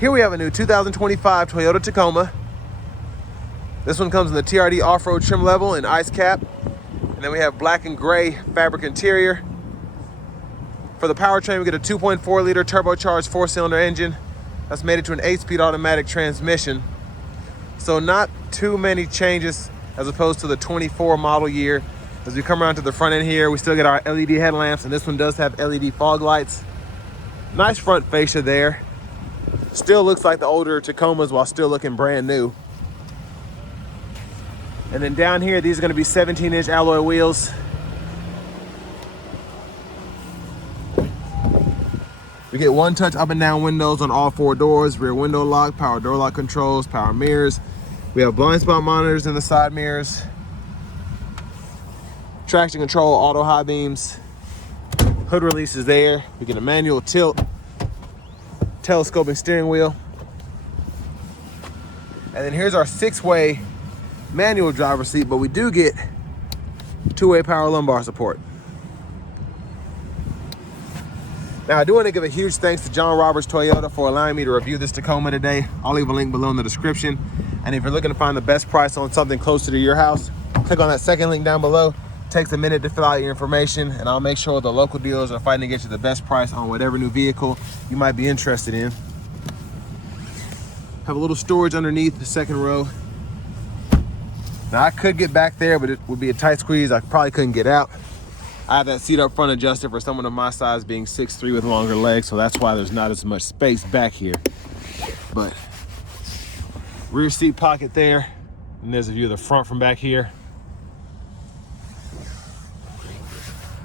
Here we have a new 2025 Toyota Tacoma. This one comes in the TRD off-road trim level and ice cap. And then we have black and gray fabric interior. For the powertrain, we get a 2.4 liter turbocharged 4-cylinder engine. That's made it to an 8-speed automatic transmission. So not too many changes as opposed to the 24 model year. As we come around to the front end here, we still get our LED headlamps, and this one does have LED fog lights. Nice front fascia there. Still looks like the older Tacomas while still looking brand new. And then down here, these are gonna be 17-inch alloy wheels. We get one-touch up and down windows on all 4 doors, rear window lock, power door lock controls, power mirrors. We have blind spot monitors in the side mirrors. Traction control, auto high beams. Hood release is there. We get a manual tilt, telescoping steering wheel. And then here's our 6-way manual driver's seat, but we do get 2-way power lumbar support. Now, I do want to give a huge thanks to John Roberts Toyota for allowing me to review this Tacoma today. I'll leave a link below in the description. And if you're looking to find the best price on something closer to your house, click on that second link down below. It takes a minute to fill out your information, and I'll make sure the local dealers are fighting to get you the best price on whatever new vehicle you might be interested in. Have a little storage underneath the second row. Now, I could get back there, but it would be a tight squeeze. I probably couldn't get out. I have that seat up front adjusted for someone of my size, being 6'3" with longer legs, so that's why there's not as much space back here. But rear seat pocket there, and there's a view of the front from back here.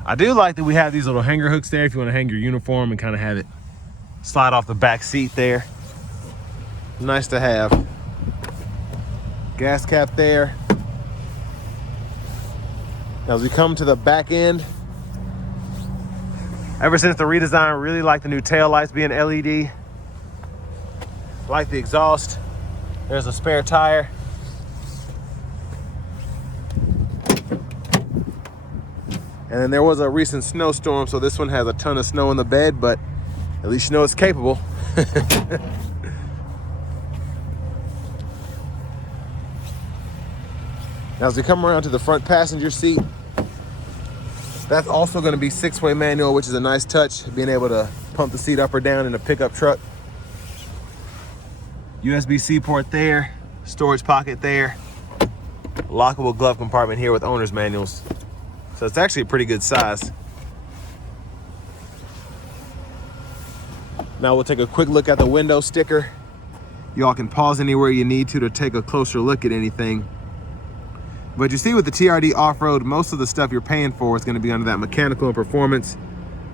I do like that we have these little hanger hooks there if you want to hang your uniform and kind of have it slide off the back seat there. Nice to have. Gas cap there. Now, as we come to the back end, ever since the redesign, I really like the new tail lights being LED. Like the exhaust. There's a spare tire. And then there was a recent snowstorm, so this one has a ton of snow in the bed, but at least you know it's capable. Now, as we come around to the front passenger seat, that's also going to be 6-way manual, which is a nice touch, being able to pump the seat up or down in a pickup truck. USB-C port there, storage pocket there, lockable glove compartment here with owner's manuals. So it's actually a pretty good size. Now we'll take a quick look at the window sticker. Y'all can pause anywhere you need to take a closer look at anything. But you see, with the TRD off-road, most of the stuff you're paying for is going to be under that mechanical and performance.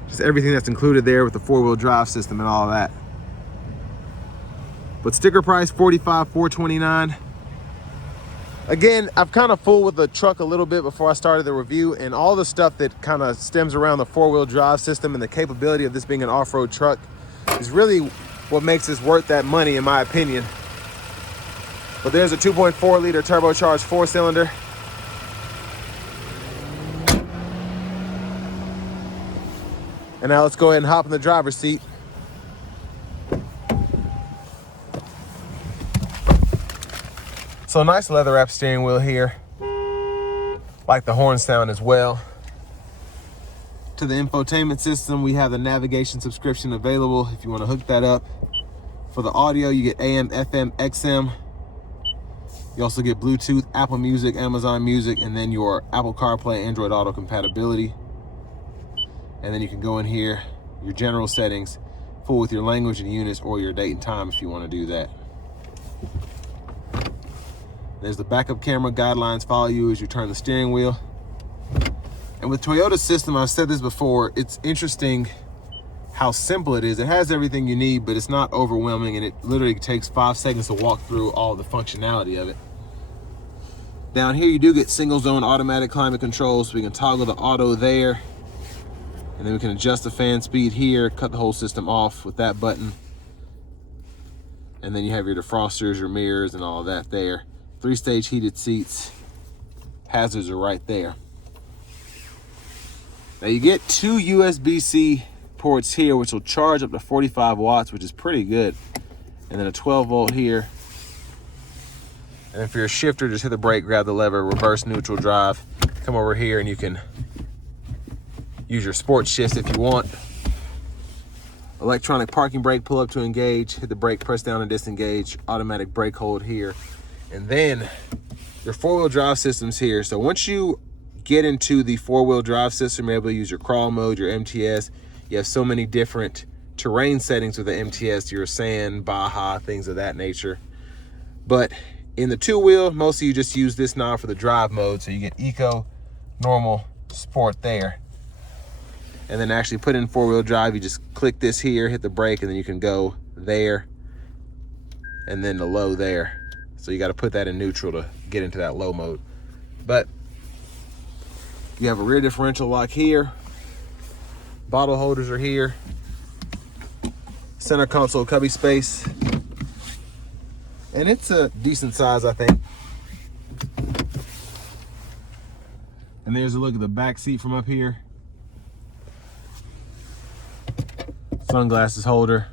Just everything that's included there with the 4-wheel drive system and all of that. But sticker price, $45,429. Again, I've kind of fooled with the truck a little bit before I started the review, and all the stuff that kind of stems around the 4-wheel drive system and the capability of this being an off-road truck is really what makes this worth that money, in my opinion. But there's a 2.4 liter turbocharged 4-cylinder. And now let's go ahead and hop in the driver's seat. So nice leather wrap steering wheel here. Like the horn sound as well. To the infotainment system, we have the navigation subscription available if you want to hook that up. For the audio, you get AM, FM, XM. You also get Bluetooth, Apple Music, Amazon Music, and then your Apple CarPlay, Android Auto compatibility. And then you can go in here, your general settings, full with your language and units, or your date and time if you want to do that. There's the backup camera guidelines, follow you as you turn the steering wheel. And with Toyota's system, I've said this before, it's interesting how simple it is. It has everything you need, but it's not overwhelming, and it literally takes 5 seconds to walk through all the functionality of it. Down here, you do get single zone automatic climate control, so we can toggle the auto there. And then we can adjust the fan speed here, cut the whole system off with that button. And then you have your defrosters, your mirrors, and all of that there. 3-stage heated seats. Hazards are right there. Now you get 2 USB-C ports here, which will charge up to 45 watts, which is pretty good. and then a 12 volt here. And if you're a shifter, just hit the brake, grab the lever, reverse, neutral, drive. Come over here and you can use your sports shifts if you want. Electronic parking brake, pull up to engage, hit the brake, press down and disengage, automatic brake hold here. And then your four-wheel drive system's here. So once you get into the four-wheel drive system, you're able to use your crawl mode, your MTS. You have so many different terrain settings with the MTS, your sand, Baja, things of that nature. But in the two-wheel, mostly you just use this knob for the drive mode. So you get eco, normal, sport there. And then actually put in four-wheel drive, you just click this here, hit the brake, and then you can go there, and then the low there. So you got to put that in neutral to get into that low mode. But you have a rear differential lock here. Bottle holders are here. Center console cubby space. And it's a decent size, I think. And there's a look at the back seat from up here. Sunglasses holder.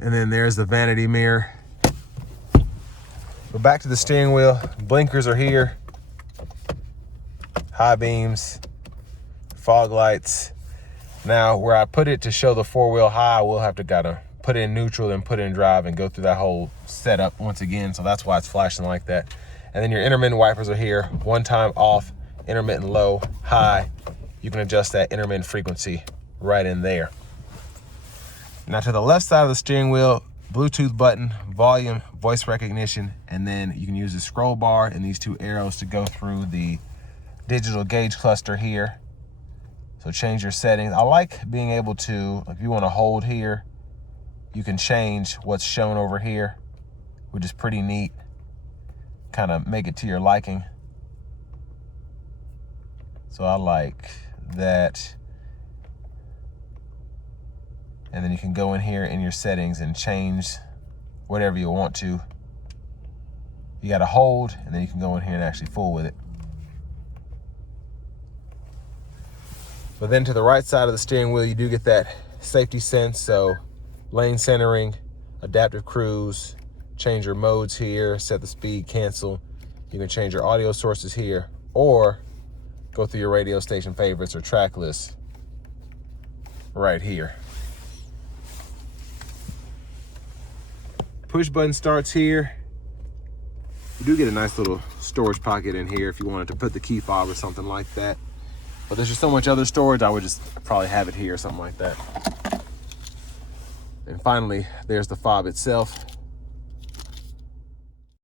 And then there's the vanity mirror. Go back to the steering wheel. Blinkers are here. High beams, fog lights. Now, where I put it to show the four-wheel high, we'll have to gotta put it in neutral and put it in drive and go through that whole setup once again. So that's why it's flashing like that. And then your intermittent wipers are here. One time off, intermittent low, high. You can adjust that intermittent frequency right in there. Now to the left side of the steering wheel, Bluetooth button, volume, voice recognition, and then you can use the scroll bar and these two arrows to go through the digital gauge cluster here. So change your settings. I like being able to, if you want to hold here, you can change what's shown over here, which is pretty neat. Kind of make it to your liking. So I like that. And then you can go in here in your settings and change whatever you want to. You got to hold, and then you can go in here and actually fool with it. But then to the right side of the steering wheel, you do get that safety sense. So lane centering, adaptive cruise, change your modes here, set the speed, cancel. You can change your audio sources here, or go through your radio station favorites or track lists right here. Push button starts here. You do get a nice little storage pocket in here if you wanted to put the key fob or something like that. But there's just so much other storage, I would just probably have it here or something like that. And finally, there's the fob itself.